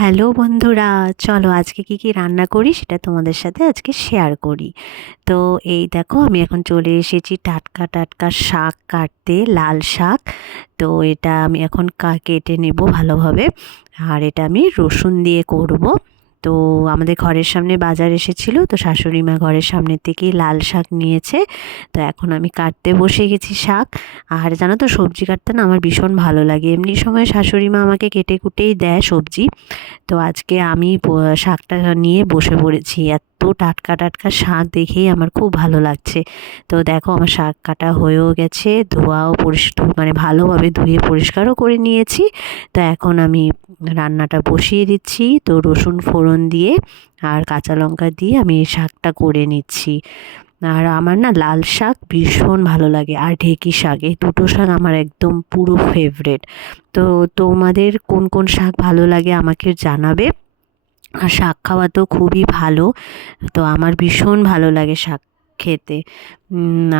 Hello বন্ধুরা, চলো আজকে কি রান্না করি সেটা তোমাদের সাথে আজকে শেয়ার করি। তো এই দেখো, আমি এখন চলে এসেছি টাটকা টাটকা শাক কাটতে, লাল শাক। তো এটা আমি এখন কেটে নেব ভালোভাবে। আর এটা আমি রসুন দিয়ে করব। তো আমাদের ঘরের সামনে বাজার এসেছিল, তো শাশুড়ি মা ঘরের সামনে থেকেই লাল শাক নিয়েছে। তো এখন আমি কাটতে বসে গেছি শাক। আর জানো তো, সবজি কাটতে না আমার ভীষণ ভালো লাগে। এমনি সময় শাশুড়ি মা আমাকে কেটে কুটেই দেয় সবজি। তো আজকে আমি শাকটা নিয়ে বসে পড়েছি। এত টাটকা টাটকা শাক দেখেই আমার খুব ভালো লাগছে। তো দেখো, আমার শাক কাটা হয়েও গেছে, ধোয়াও পরিষ্কার, মানে ভালোভাবে ধুয়ে পরিষ্কারও করে নিয়েছি। তো এখন আমি রান্নাটা বসিয়ে দিচ্ছি। তো রসুন ফোড়ন দিয়ে আর কাঁচা লঙ্কা দিয়ে আমি এই শাকটা করে নিচ্ছি। আর আমার না লাল শাক ভীষণ ভালো লাগে, আর ঢেঁকি শাক, এই দুটো শাক আমার একদম পুরো ফেভারেট। তো তোমাদের কোন কোন শাক ভালো লাগে আমাকে জানাবে। আর শাক খাওয়া তো খুবই ভালো। তো আমার ভীষণ ভালো লাগে শাক খেতে।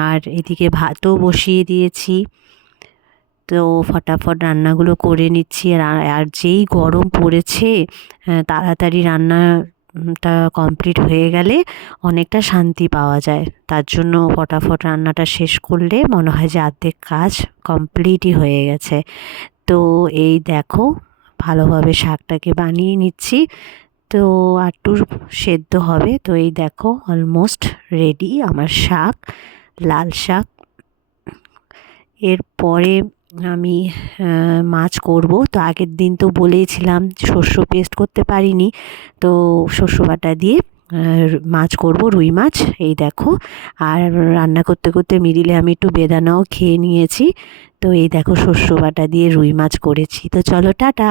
আর এদিকে ভাতও বসিয়ে দিয়েছি। তো ফটাফট রান্নাগুলো করে নিচ্ছি। আর যেই গরম পড়েছে, তাড়াতাড়ি রান্নাটা কমপ্লিট হয়ে গেলে অনেকটা শান্তি পাওয়া যায়। তার জন্য ফটাফট রান্নাটা শেষ করলে মনে হয় যে অর্ধেক কাজ কমপ্লিটই হয়ে গেছে। তো এই দেখো, ভালোভাবে শাকটাকে বানিয়ে নিচ্ছি। তো আটটু সেদ্ধ হবে। তো এই দেখো, অলমোস্ট রেডি আমার শাক, লাল শাক। এরপরে আমি মাছ করব। তো আগের দিন তো বলেইছিলাম শস্য পেস্ট করতে পারিনি। তো শস্য বাটা দিয়ে মাছ করব, রুই মাছ। এই দেখো, আর রান্না করতে করতে মিডিলে আমি একটু বেদানাও খেয়ে নিয়েছি। তো এই দেখো, শস্য বাটা দিয়ে রুই মাছ করেছি। তো চলো, টাটা।